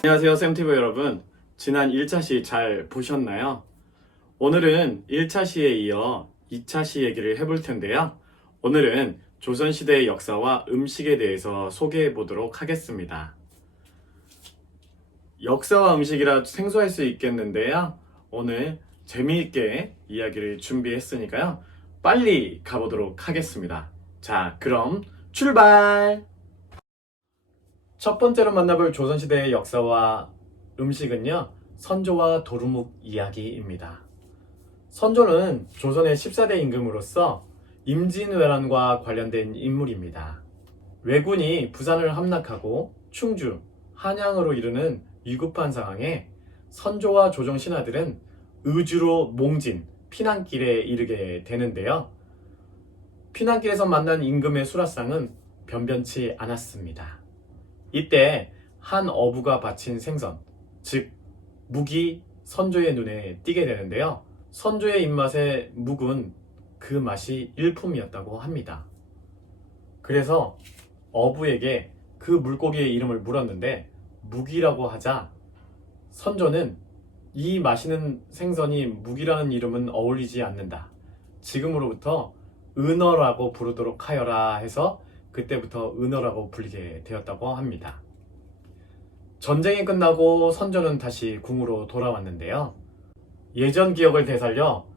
안녕하세요, 쌤티브 여러분. 지난 1차 시 잘 보셨나요? 오늘은 1차 시에 이어 2차 시 얘기를 해볼 텐데요. 오늘은 조선시대의 역사와 음식에 대해서 소개해 보도록 하겠습니다. 역사와 음식이라 생소할 수 있겠는데요. 오늘 재미있게 이야기를 준비했으니까요. 빨리 가보도록 하겠습니다. 자, 그럼 출발! 첫 번째로 만나볼 조선시대의 역사와 음식은요, 선조와 도루묵 이야기입니다. 선조는 조선의 14대 임금으로서 임진왜란과 관련된 인물입니다. 왜군이 부산을 함락하고 충주, 한양으로 이르는 위급한 상황에 선조와 조정 신하들은 의주로 몽진, 피난길에 이르게 되는데요. 피난길에서 만난 임금의 수라상은 변변치 않았습니다. 이때 한 어부가 바친 생선, 즉 묵이 선조의 눈에 띄게 되는데요. 선조의 입맛에 묵은 그 맛이 일품이었다고 합니다. 그래서 어부에게 그 물고기의 이름을 물었는데 묵이라고 하자 선조는 이 맛있는 생선이 묵이라는 이름은 어울리지 않는다. 지금으로부터 은어라고 부르도록 하여라 해서 그때부터 은어라고 불리게 되었다고 합니다. 전쟁이 끝나고 선조는 다시 궁으로 돌아왔는데요. 예전 기억을 되살려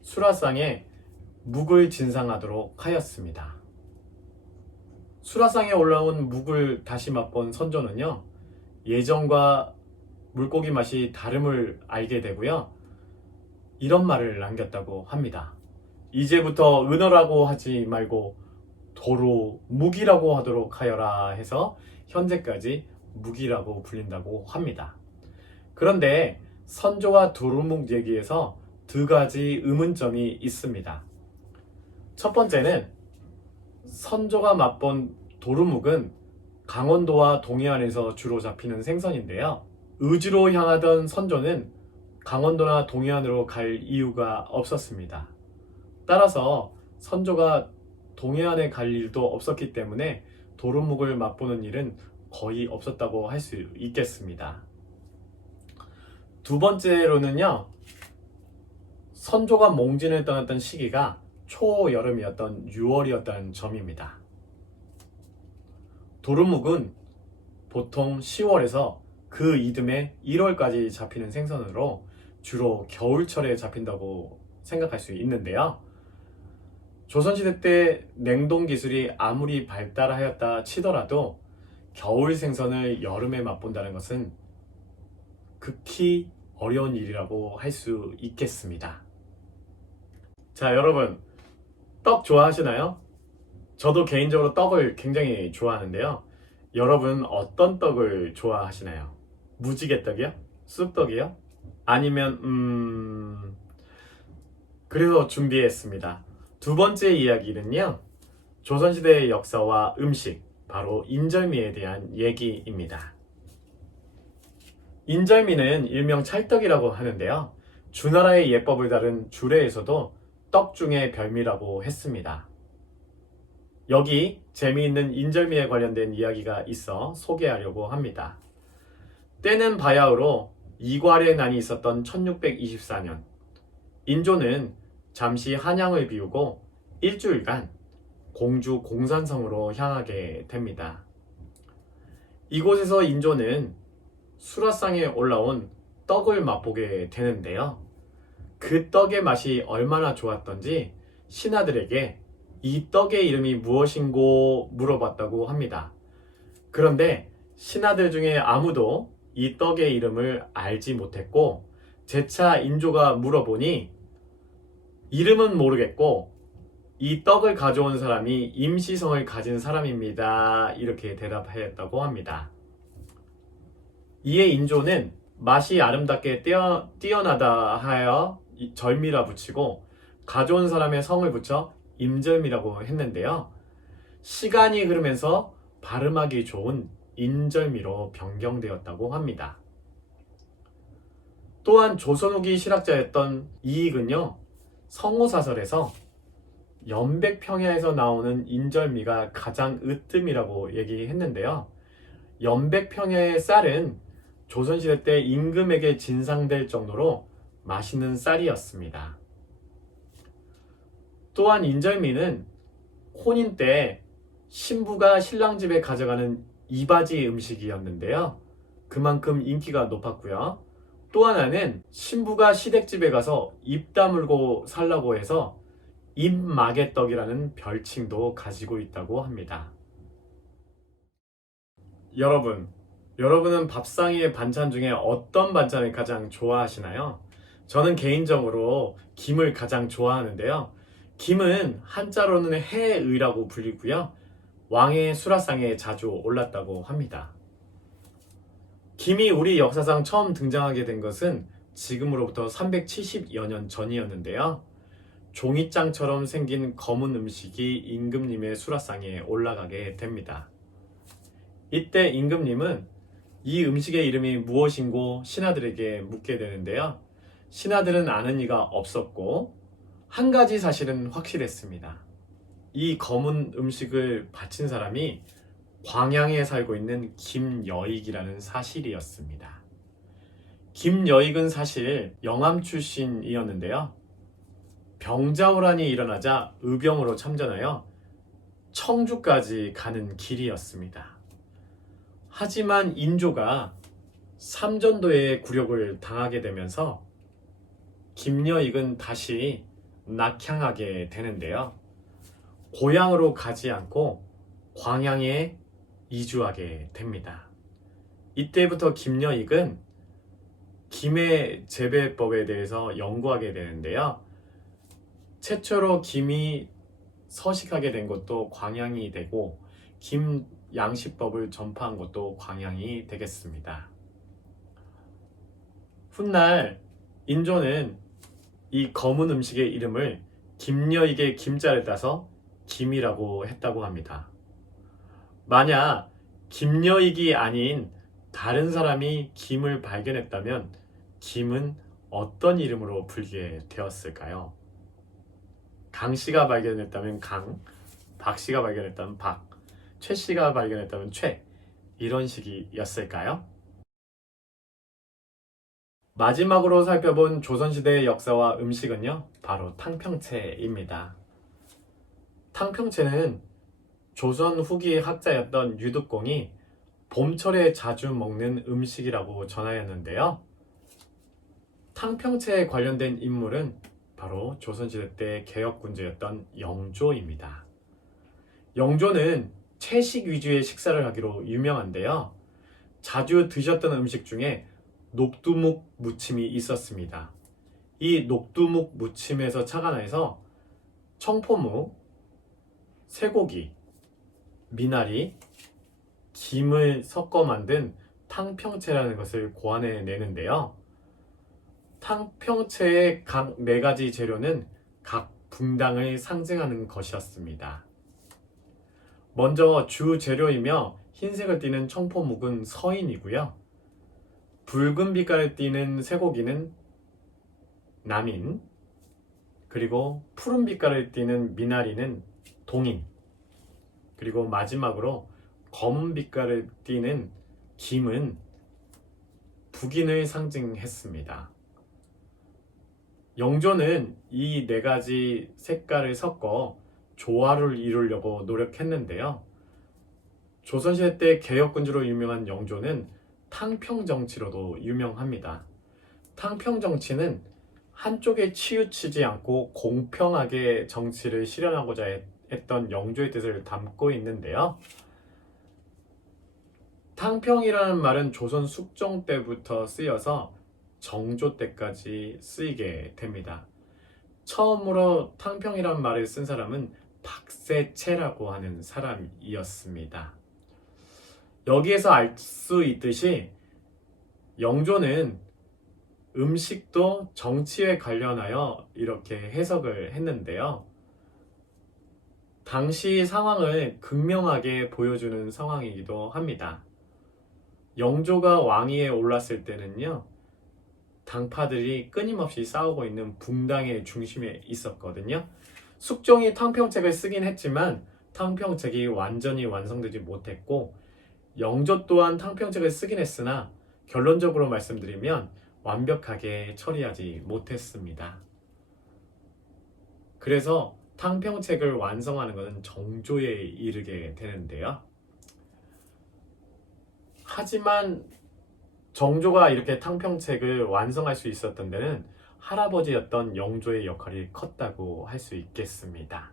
수라상에 묵을 진상하도록 하였습니다. 수라상에 올라온 묵을 다시 맛본 선조는요, 예전과 물고기 맛이 다름을 알게 되고요. 이런 말을 남겼다고 합니다. 이제부터 은어라고 하지 말고 도로 묵이라고 하도록 하여라 해서 현재까지 묵이라고 불린다고 합니다. 그런데 선조와 도루묵 얘기에서 두 가지 의문점이 있습니다. 첫 번째는 선조가 맛본 도루묵은 강원도와 동해안에서 주로 잡히는 생선인데요. 의주로 향하던 선조는 강원도나 동해안으로 갈 이유가 없었습니다. 따라서 선조가 동해안에 갈 일도 없었기 때문에 도루묵을 맛보는 일은 거의 없었다고 할 수 있겠습니다. 두 번째로는요, 선조가 몽진을 떠났던 시기가 초여름이었던 6월이었다는 점입니다. 도루묵은 보통 10월에서 그 이듬해 1월까지 잡히는 생선으로 주로 겨울철에 잡힌다고 생각할 수 있는데요. 조선시대 때 냉동 기술이 아무리 발달하였다 치더라도 겨울 생선을 여름에 맛본다는 것은 극히 어려운 일이라고 할 수 있겠습니다. 자, 여러분, 떡 좋아하시나요? 저도 개인적으로 떡을 굉장히 좋아하는데요. 여러분 어떤 떡을 좋아하시나요? 무지개떡이요? 쑥떡이요? 아니면 그래서 준비했습니다. 두 번째 이야기는요, 조선시대의 역사와 음식, 바로 인절미에 대한 얘기입니다. 인절미는 일명 찰떡이라고 하는데요. 주나라의 예법을 다룬 주례에서도 떡 중의 별미라고 했습니다. 여기 재미있는 인절미에 관련된 이야기가 있어 소개하려고 합니다. 때는 바야흐로 이괄의 난이 있었던 1624년, 인조는 잠시 한양을 비우고 일주일간 공주 공산성으로 향하게 됩니다. 이곳에서 인조는 수라상에 올라온 떡을 맛보게 되는데요. 그 떡의 맛이 얼마나 좋았던지 신하들에게 이 떡의 이름이 무엇인고 물어봤다고 합니다. 그런데 신하들 중에 아무도 이 떡의 이름을 알지 못했고, 재차 인조가 물어보니 이름은 모르겠고 이 떡을 가져온 사람이 임시성을 가진 사람입니다, 이렇게 대답하였다고 합니다. 이에 인조는 맛이 아름답게 뛰어나다 하여 절미라 붙이고 가져온 사람의 성을 붙여 임절미라고 했는데요. 시간이 흐르면서 발음하기 좋은 인절미로 변경되었다고 합니다. 또한 조선 후기 실학자였던 이익은요, 성호사설에서 연백평야에서 나오는 인절미가 가장 으뜸이라고 얘기했는데요. 연백평야의 쌀은 조선시대 때 임금에게 진상될 정도로 맛있는 쌀이었습니다. 또한 인절미는 혼인 때 신부가 신랑 집에 가져가는 이바지 음식이었는데요. 그만큼 인기가 높았고요. 또 하나는 신부가 시댁집에 가서 입 다물고 살라고 해서 입마개떡이라는 별칭도 가지고 있다고 합니다. 여러분은 밥상의 반찬 중에 어떤 반찬을 가장 좋아하시나요? 저는 개인적으로 김을 가장 좋아하는데요. 김은 한자로는 해의라고 불리고요. 왕의 수라상에 자주 올랐다고 합니다. 김이 우리 역사상 처음 등장하게 된 것은 지금으로부터 370여 년 전이었는데요. 종이장처럼 생긴 검은 음식이 임금님의 수라상에 올라가게 됩니다. 이때 임금님은 이 음식의 이름이 무엇인고 신하들에게 묻게 되는데요. 신하들은 아는 이가 없었고 한 가지 사실은 확실했습니다. 이 검은 음식을 바친 사람이 광양에 살고 있는 김여익이라는 사실이었습니다. 김여익은 사실 영암 출신이었는데요. 병자호란이 일어나자 의병으로 참전하여 청주까지 가는 길이었습니다. 하지만 인조가 삼전도의 굴욕을 당하게 되면서 김여익은 다시 낙향하게 되는데요. 고향으로 가지 않고 광양에 이주하게 됩니다. 이때부터 김여익은 김의 재배법에 대해서 연구하게 되는데요. 최초로 김이 서식하게 된 것도 광양이 되고 김 양식법을 전파한 것도 광양이 되겠습니다. 훗날 인조는 이 검은 음식의 이름을 김여익의 김자를 따서 김이라고 했다고 합니다. 만약 김여익이 아닌 다른 사람이 김을 발견했다면 김은 어떤 이름으로 불리게 되었을까요? 강씨가 발견했다면 강, 박씨가 발견했다면 박, 최씨가 발견했다면 최, 이런 식이었을까요? 마지막으로 살펴본 조선시대의 역사와 음식은요, 바로 탕평채입니다. 탕평채는 조선 후기 학자였던 유득공이 봄철에 자주 먹는 음식이라고 전하였는데요. 탕평채에 관련된 인물은 바로 조선시대 때 개혁군주였던 영조입니다. 영조는 채식 위주의 식사를 하기로 유명한데요. 자주 드셨던 음식 중에 녹두묵 무침이 있었습니다. 이 녹두묵 무침에서 착안해서 청포묵, 쇠고기, 미나리, 김을 섞어 만든 탕평채라는 것을 고안해 내는데요. 탕평채의 각 4가지 재료는 각 분당을 상징하는 것이었습니다. 먼저 주 재료이며 흰색을 띠는 청포묵은 서인이고요. 붉은 빛깔을 띠는 쇠고기는 남인, 그리고 푸른 빛깔을 띠는 미나리는 동인, 그리고 마지막으로 검은 빛깔을 띠는 김은 북인을 상징했습니다. 영조는 이 4가지 색깔을 섞어 조화를 이루려고 노력했는데요. 조선시대 때 개혁군주로 유명한 영조는 탕평정치로도 유명합니다. 탕평정치는 한쪽에 치우치지 않고 공평하게 정치를 실현하고자 했던 영조의 뜻을 담고 있는데요. 탕평이라는 말은 조선 숙종 때부터 쓰여서 정조 때까지 쓰이게 됩니다. 처음으로 탕평이라는 말을 쓴 사람은 박세채라고 하는 사람이었습니다. 여기에서 알 수 있듯이 영조는 음식도 정치에 관련하여 이렇게 해석을 했는데요. 당시 상황을 극명하게 보여주는 상황이기도 합니다. 영조가 왕위에 올랐을 때는요, 당파들이 끊임없이 싸우고 있는 붕당의 중심에 있었거든요. 숙종이 탕평책을 쓰긴 했지만 탕평책이 완전히 완성되지 못했고, 영조 또한 탕평책을 쓰긴 했으나 결론적으로 말씀드리면 완벽하게 처리하지 못했습니다. 그래서 탕평책을 완성하는 것은 정조에 이르게 되는데요. 하지만 정조가 이렇게 탕평책을 완성할 수 있었던 데는 할아버지였던 영조의 역할이 컸다고 할 수 있겠습니다.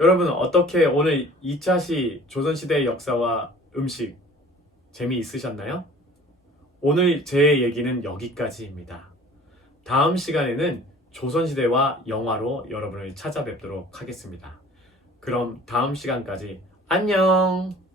여러분, 어떻게 오늘 2차 시 조선시대의 역사와 음식 재미있으셨나요? 오늘 제 얘기는 여기까지입니다. 다음 시간에는 조선시대와 영화로 여러분을 찾아뵙도록 하겠습니다. 그럼 다음 시간까지 안녕!